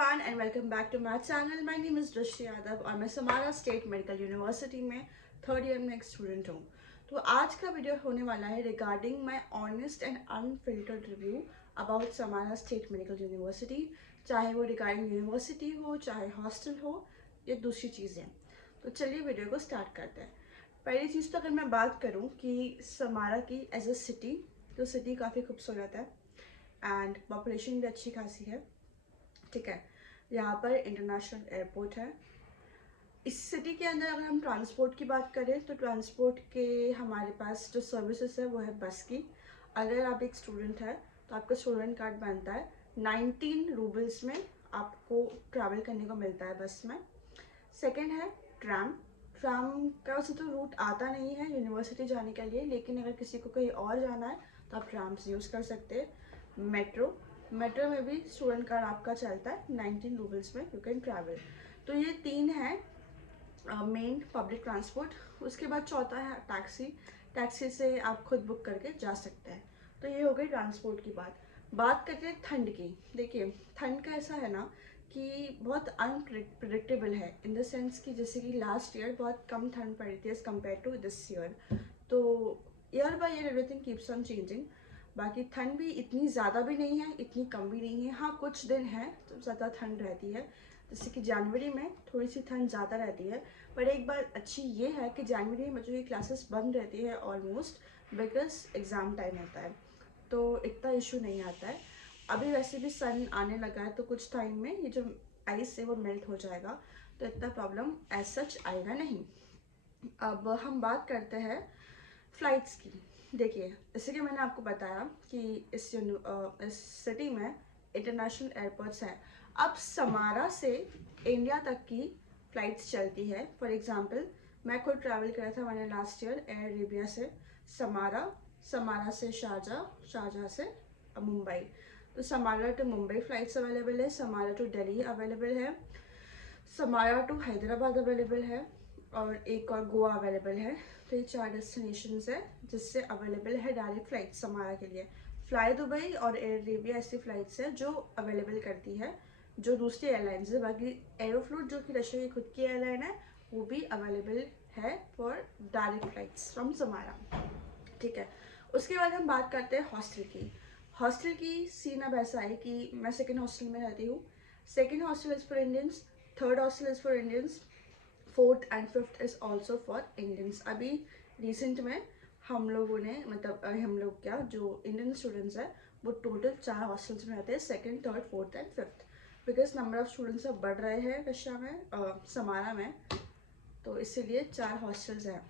everyone and welcome back to my channel. My name is Drishti Yadav और मैं Samara State Medical university में third year में एक student हूँ। तो आज का वीडियो होने वाला है regarding my honest and unfiltered review about Samara State Medical University, चाहे वो रिगार्डिंग यूनिवर्सिटी हो, चाहे हॉस्टल हो या दूसरी चीज़ें। तो चलिए वीडियो को स्टार्ट करते हैं। पहली चीज़ तो अगर मैं बात करूँ कि समारा की एज अ सिटी, तो सिटी काफ़ी खूबसूरत है एंड पॉपुलेशन भी अच्छी खासी है। ठीक है, यहाँ पर इंटरनेशनल एयरपोर्ट है। इस सिटी के अंदर अगर हम ट्रांसपोर्ट की बात करें तो ट्रांसपोर्ट के हमारे पास जो सर्विसेज है वो है बस की। अगर आप एक स्टूडेंट है तो आपका स्टूडेंट कार्ड बनता है 19 रूबल्स में आपको ट्रैवल करने को मिलता है बस में। सेकंड है ट्राम। ट्राम का वैसे तो रूट आता नहीं है यूनिवर्सिटी जाने के लिए, लेकिन अगर किसी को कहीं और जाना है तो आप ट्राम्स यूज़ कर सकते हैं। मेट्रो में भी स्टूडेंट कार्ड आपका चलता है 19 रूबल्स में यू कैन ट्रैवल। तो ये तीन है मेन पब्लिक ट्रांसपोर्ट। उसके बाद चौथा है टैक्सी। टैक्सी से आप खुद बुक करके जा सकते हैं। तो ये हो गई ट्रांसपोर्ट की बात करते हैं ठंड की। देखिए, ठंड का ऐसा है ना कि बहुत अनप्रिडिक्टेबल है इन द सेंस कि जैसे कि लास्ट ईयर बहुत कम ठंड पड़ी थी as compare to this year. तो year by year everything keeps on changing. बाकी ठंड भी इतनी ज़्यादा भी नहीं है, इतनी कम भी नहीं है। हाँ, कुछ दिन है तो ज़्यादा ठंड रहती है, जैसे कि जनवरी में थोड़ी सी ठंड ज़्यादा रहती है। पर एक बात अच्छी ये है कि जनवरी में जो ये क्लासेस बंद रहती है ऑलमोस्ट, बिकॉज एग्ज़ाम टाइम होता है, तो इतना इशू नहीं आता है। अभी वैसे भी सन आने लगा है तो कुछ टाइम में ये जो आइस है वो मेल्ट हो जाएगा, तो इतना प्रॉब्लम एज सच आएगा नहीं। अब हम बात करते हैं फ़्लाइट्स की। देखिए, जैसे कि मैंने आपको बताया कि इस सिटी में इंटरनेशनल एयरपोर्ट्स हैं। अब समारा से इंडिया तक की फ़्लाइट्स चलती है। फॉर एग्ज़ाम्पल, मैं खुद ट्रैवल करा था मैंने लास्ट ईयर एयर अरेबिया से समारा, समारा से शारजा, शारजा से मुंबई। तो Samara to Mumbai flights available है, समारा टू दिल्ली अवेलेबल है, समारा टू हैदराबाद अवेलेबल है और एक और गोवा अवेलेबल है। तो ये 4 डेस्टिनेशंस है जिससे अवेलेबल है डायरेक्ट फ़्लाइट समारा के लिए। फ्लाई दुबई और एयर अरेबिया ऐसी फ़्लाइट्स है जो अवेलेबल करती है, जो दूसरी एयरलाइंस है। बाकी एरोफ्लोट जो कि रशिया की खुद की एयरलाइन है, वो भी अवेलेबल है for direct flights from Samara. ठीक है, उसके बाद हम बात करते हैं हॉस्टल की। हॉस्टल की सीन अब ऐसा है कि मैं सेकेंड हॉस्टल में रहती हूँ। Second hostel is for Indians, third hostel is for Indians, fourth and fifth is also for Indians. अभी रिसेंट में हम लोगों ने मतलब हम लोग क्या जो इंडियन स्टूडेंट्स हैं वो टोटल 4 हॉस्टल्स में रहते हैं, second, third, fourth and fifth, because number of students अब बढ़ रहे हैं रशिया में, समारा में, तो इसीलिए 4 हॉस्टल्स हैं।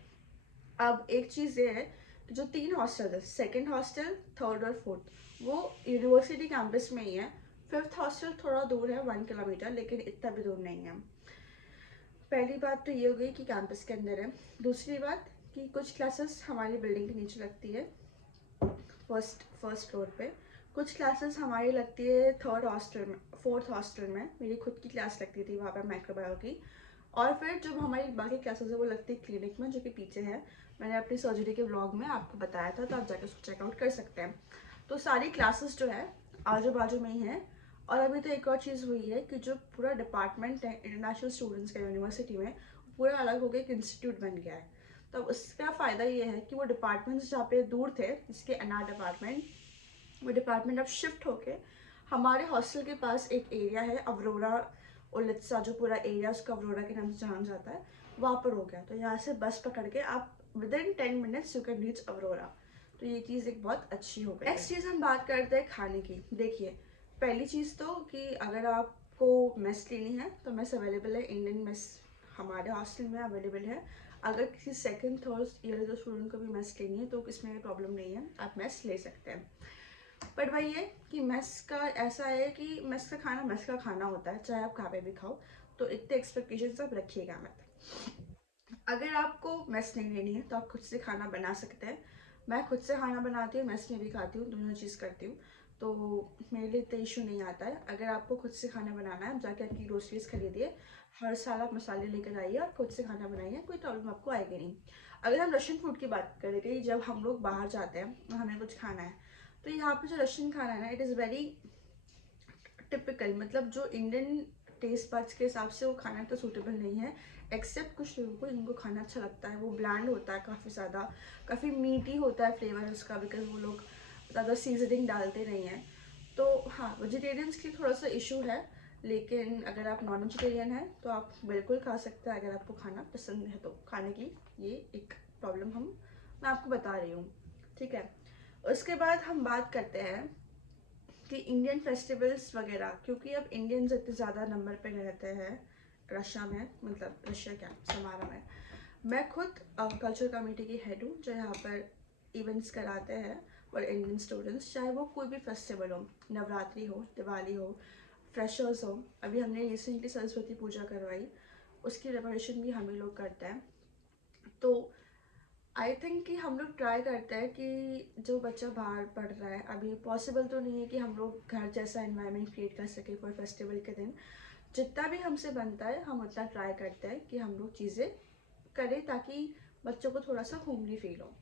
अब एक चीज़ ये है कि जो 3 हॉस्टल है, सेकेंड हॉस्टल, थर्ड और फोर्थ, वो यूनिवर्सिटी कैंपस में ही है। फिफ्थ हॉस्टल थोड़ा दूर है 1 किलोमीटर, लेकिन इतना भी दूर नहीं है। पहली बात तो ये हो गई कि कैंपस के अंदर है। दूसरी बात कि कुछ क्लासेस हमारी बिल्डिंग के नीचे लगती है फर्स्ट फ्लोर पे, कुछ क्लासेस हमारी लगती है थर्ड हॉस्टल में, फोर्थ हॉस्टल में। मेरी खुद की क्लास लगती थी वहाँ पर माइक्रोबायो की। और फिर जब हमारी बाकी क्लासेस है वो लगती है क्लिनिक में, जो कि पीछे है। मैंने अपनी सर्जरी के व्लॉग में आपको बताया था, तो आप जाकर उसको चेकआउट कर सकते हैं। तो सारी क्लासेस जो है आजू बाजू में ही है। और अभी तो एक और चीज़ हुई है कि जो पूरा डिपार्टमेंट है इंटरनेशनल स्टूडेंट्स का यूनिवर्सिटी में, पूरा अलग हो गया, एक इंस्टीट्यूट बन गया है। तो उसका फ़ायदा ये है कि वो डिपार्टमेंट्स जहाँ पे दूर थे, जिसके अनार डिपार्टमेंट, वो डिपार्टमेंट अब शिफ्ट होके हमारे हॉस्टल के पास एक एरिया है अवरोरा उलित्सा, जो पूरा एरिया उसका अवरोरा के नाम से जाना जाता है, वहाँ पर हो गया। तो यहाँ से बस पकड़ के आप within 10 minutes you can reach Aurora. तो ये चीज़ एक बहुत अच्छी हो गई। नेक्स्ट चीज़ हम बात करते हैं खाने की। देखिए, पहली चीज़ तो कि अगर आपको मेस लेनी है तो मेस अवेलेबल है, इंडियन मेस हमारे हॉस्टल में अवेलेबल है। अगर किसी सेकंड थर्ड ईयर के स्टूडेंट को भी मेस लेनी है तो इसमें प्रॉब्लम नहीं है, आप मेस ले सकते हैं। बट वही है कि मेस का ऐसा है कि मेस का खाना मेस का खाना होता है, चाहे आप कहाँ पे भी खाओ, तो इतने एक्सपेक्टेशंस आप रखिएगा मत। अगर आपको मेस नहीं लेनी है तो आप खुद से खाना बना सकते हैं। मैं खुद से खाना बनाती हूँ, मेस में भी खाती हूँ, दोनों चीज़ करती हूँ, तो मेरे लिए इतना इशू नहीं आता है। अगर आपको खुद से खाना बनाना है, आप जाके आपकी ग्रोसरीज खरीदिए, हर साल आप मसाले लेकर आइए और खुद से खाना बनाइए, कोई प्रॉब्लम आपको आएगी नहीं। अगर हम रशियन फूड की बात करेंगे, जब हम लोग बाहर जाते हैं हमें कुछ खाना है, तो यहाँ पे जो रशियन खाना है ना, इट इज़ वेरी टिपिकल, मतलब जो इंडियन टेस्ट बड्स के हिसाब से वो खाना तो सूटेबल नहीं है, एक्सेप्ट कुछ लोगों को जिनको खाना अच्छा लगता है। वो ब्लैंड होता है काफ़ी ज़्यादा, काफ़ी मीटी होता है फ्लेवर उसका, बिकॉज वो लोग ज़्यादा सीजनिंग डालते नहीं हैं। तो हाँ, वेजिटेरियंस के लिए थोड़ा सा इशू है, लेकिन अगर आप नॉन वेजिटेरियन हैं तो आप बिल्कुल खा सकते हैं। अगर आपको खाना पसंद है तो खाने की ये एक प्रॉब्लम मैं आपको बता रही हूँ, ठीक है। उसके बाद हम बात करते हैं कि इंडियन फेस्टिवल्स वगैरह, क्योंकि अब इंडियंस इतने ज़्यादा नंबर पे रहते हैं रशिया में, मतलब रशिया क्या, समारा में। मैं खुद कल्चर कमेटी की हेड हूँ जो यहाँ पर इवेंट्स कराते हैं और इंडियन स्टूडेंट्स, चाहे वो कोई भी फेस्टिवल हो, नवरात्रि हो, दिवाली हो, फ्रेशर्स हो। अभी हमने रिसेंटली सरस्वती पूजा करवाई, उसकी प्रिपरेशन भी हम ही लोग करते हैं। तो आई थिंक कि हम लोग ट्राई करते हैं कि जो बच्चा बाहर पढ़ रहा है, अभी पॉसिबल तो नहीं है कि हम लोग घर जैसा एनवायरनमेंट क्रिएट कर सके फॉर फेस्टिवल के दिन। जितना भी हमसे बनता है हम उतना ट्राई करते हैं कि हम लोग चीज़ें करें ताकि बच्चों को थोड़ा सा होमली फील हो।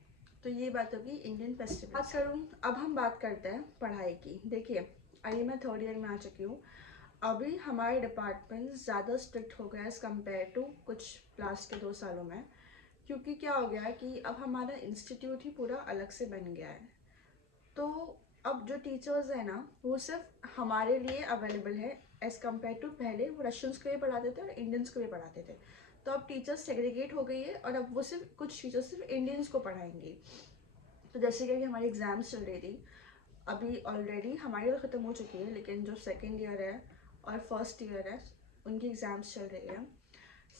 तो ये बात होगी इंडियन फेस्टिवल। बात करूँ, अब हम बात करते हैं पढ़ाई की। देखिए, अभी मैं 3rd ईयर में आ चुकी हूँ। अभी हमारे डिपार्टमेंट ज़्यादा स्ट्रिक्ट हो गया एज़ कम्पेयर टू कुछ लास्ट के 2 सालों में, क्योंकि क्या हो गया है कि अब हमारा इंस्टीट्यूट ही पूरा अलग से बन गया है। तो अब जो टीचर्स हैं ना, वो सिर्फ हमारे लिए अवेलेबल है एज़ कम्पेयर टू पहले वो रशियंस को भी पढ़ाते थे और इंडियंस को भी पढ़ाते थे। तो अब टीचर्स सेग्रीगेट हो गई है और अब वो सिर्फ कुछ टीचर्स सिर्फ इंडियंस को पढ़ाएंगी। तो जैसे कि अभी हमारी एग्ज़ाम्स चल रही थी, अभी ऑलरेडी हमारी तो ख़त्म हो चुकी है, लेकिन जो 2nd ईयर है और 1st ईयर है उनकी एग्ज़ाम्स चल रही है।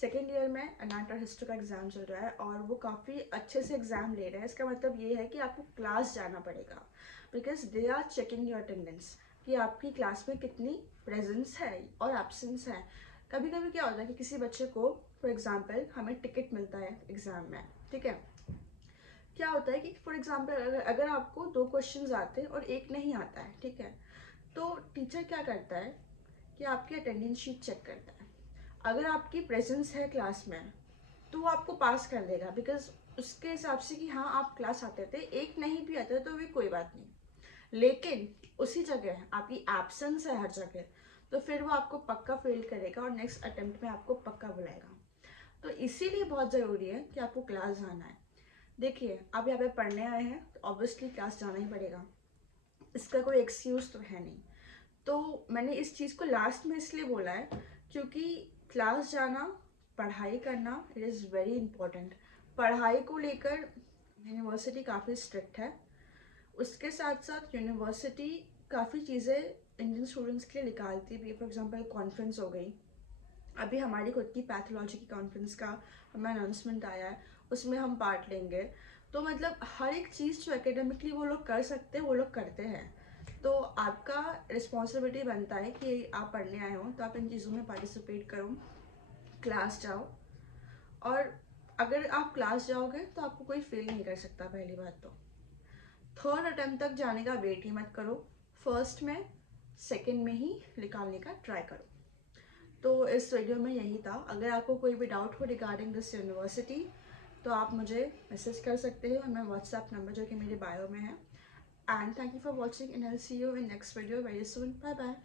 2nd ईयर में अनाट और हिस्ट्री का एग्ज़ाम चल रहा है और वो काफ़ी अच्छे से एग्ज़ाम ले रहे हैं। इसका मतलब ये है कि आपको क्लास जाना पड़ेगा, because they are checking your attendance कि आपकी क्लास में कितनी प्रेजेंस है और एब्सेंस है। कभी कभी क्या होता है कि किसी बच्चे को, फॉर एग्जांपल, हमें टिकट मिलता है एग्ज़ाम में, ठीक है। क्या होता है कि फॉर एग्जांपल अगर आपको 2 क्वेश्चंस आते हैं और एक नहीं आता है, ठीक है, तो टीचर क्या करता है कि आपकी अटेंडेंस शीट चेक करता है। अगर आपकी प्रेजेंस है क्लास में तो वो आपको पास कर देगा, बिकॉज उसके हिसाब से कि हाँ आप क्लास आते थे, एक नहीं भी आते तो भी कोई बात नहीं। लेकिन उसी जगह आपकी एब्सेंस है हर जगह, तो फिर वो आपको पक्का फेल करेगा और नेक्स्ट अटेम्प्ट में आपको पक्का बुलाएगा। तो इसीलिए बहुत ज़रूरी है कि आपको क्लास जाना है। देखिए, आप यहाँ पे पढ़ने आए हैं तो ऑब्वियसली क्लास जाना ही पड़ेगा, इसका कोई एक्सक्यूज़ तो है नहीं। तो मैंने इस चीज़ को लास्ट में इसलिए बोला है क्योंकि क्लास जाना, पढ़ाई करना, इट इज़ वेरी इंपॉर्टेंट। पढ़ाई को लेकर यूनिवर्सिटी काफ़ी स्ट्रिक्ट है। उसके साथ साथ यूनिवर्सिटी काफ़ी चीज़ें इंडियन स्टूडेंट्स के लिए निकालती भी। फॉर एग्जांपल कॉन्फ्रेंस हो गई, अभी हमारी खुद की पैथोलॉजी की कॉन्फ्रेंस का हमें अनाउंसमेंट आया है, उसमें हम पार्ट लेंगे। तो मतलब हर एक चीज़ जो एकेडमिकली वो लोग कर सकते हैं वो लोग करते हैं। तो आपका रिस्पॉन्सिबिलिटी बनता है कि आप पढ़ने आए हो तो आप इन चीज़ों में पार्टिसिपेट करो, क्लास जाओ। और अगर आप क्लास जाओगे तो आपको कोई फेल नहीं कर सकता। पहली बात तो 3rd अटेम्प्ट तक जाने का वेट ही मत करो, 1st में 2nd में ही निकालने का ट्राई करो। तो इस वीडियो में यही था। अगर आपको कोई भी डाउट हो रिगार्डिंग दिस यूनिवर्सिटी तो आप मुझे मैसेज कर सकते हो, मैं व्हाट्सएप नंबर जो कि मेरे बायो में है। And thank you for watching and I will see you in next video very soon. Bye bye.